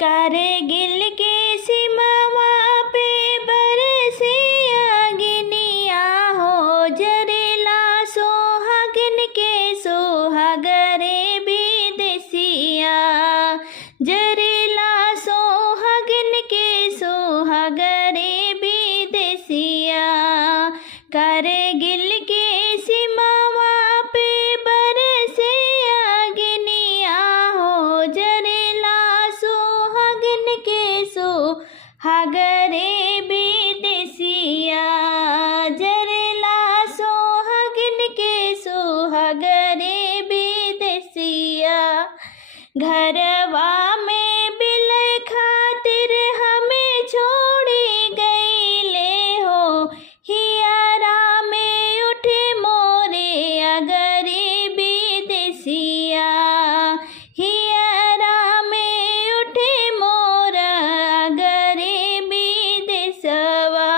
कारगिल के सीमावा पे बरसे अग्निया हो, जरेला सोहागिन के सोहागरे विदेसिया, जरेला सोहागिन के सोहागरे विदेसिया। कारगिल के सीमावा पे बरसे अग्निया हो, जरेला सोहागिन के सोहागरे विदेसिया, जरेला सोहागिन के सोहागरे विदेसिया। घरवा में बिलय खातिर हमें छोड़ी गईले हो, हियरा में उठे मोरे अगरे विदेसिया, हियरा में उठे मोरा अगरे विदेसवा।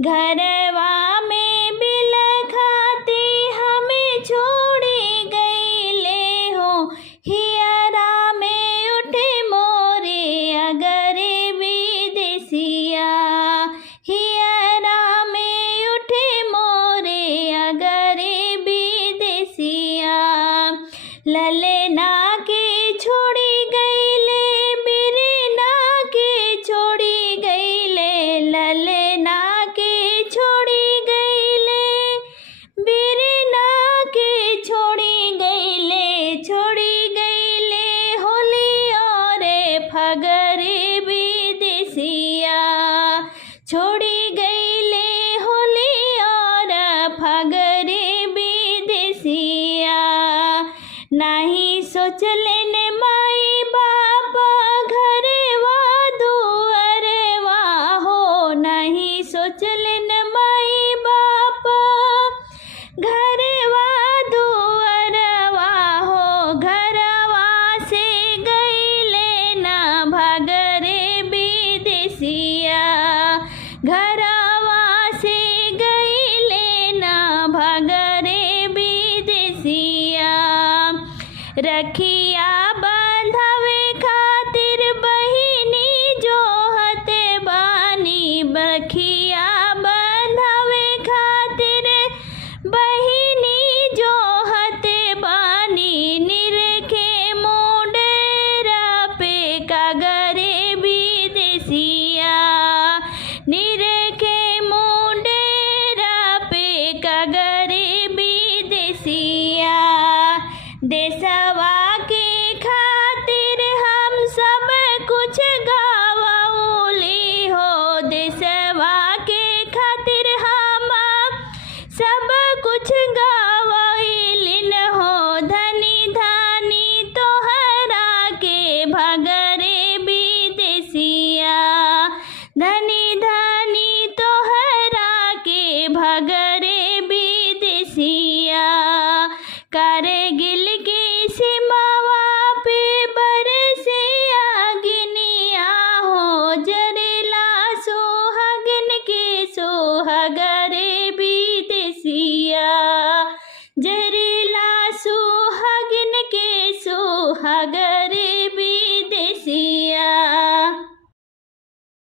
घरवा में बिलय खाते हमें छोड़ी गईले हो, हियरा में उठे मोरे अगरे विदेसिया, हियरा में उठे मोरे अगरे विदेसिया। ललना के छोड़ी गईले, बिरना के छोड़ी गईले, ललना के छोड़ी गईले, बिरना के छोड़ी गईले होली और फगरे विदेसिया, छोड़ी गईले होली और फगरे विदेसिया। नहीं सोचलेन माई बाप घरवा दुअरवा हो, नहीं सोचलेन माई बाप घरवा दुअरवा हो, घरवा से गईले ना भगरे विदेसिया, घरवा से गईले ना भगरे विदेसिया। रखिया बांधवे खातिर बहिनी जोहते बानी, रखिया बांधवे खातिर बहिनी जोहते बानी, निरखे मोडेरा पे कागरे विदेसिया, निरखे मोडेरा पे कागरे विदेसिया। देशवा के खातिर हम सब कुछ गवाउली हो, देशवा के खातिर हम सब कुछ गवाइलिन हो, धनी धनी तोहरा के भगरे विदेसिया, धनी धनी तोहरा के भगरे विदेसिया। कारगिल के सीमावा पे बरसे अग्निया हो, जरेला सोहागिन के सोहाग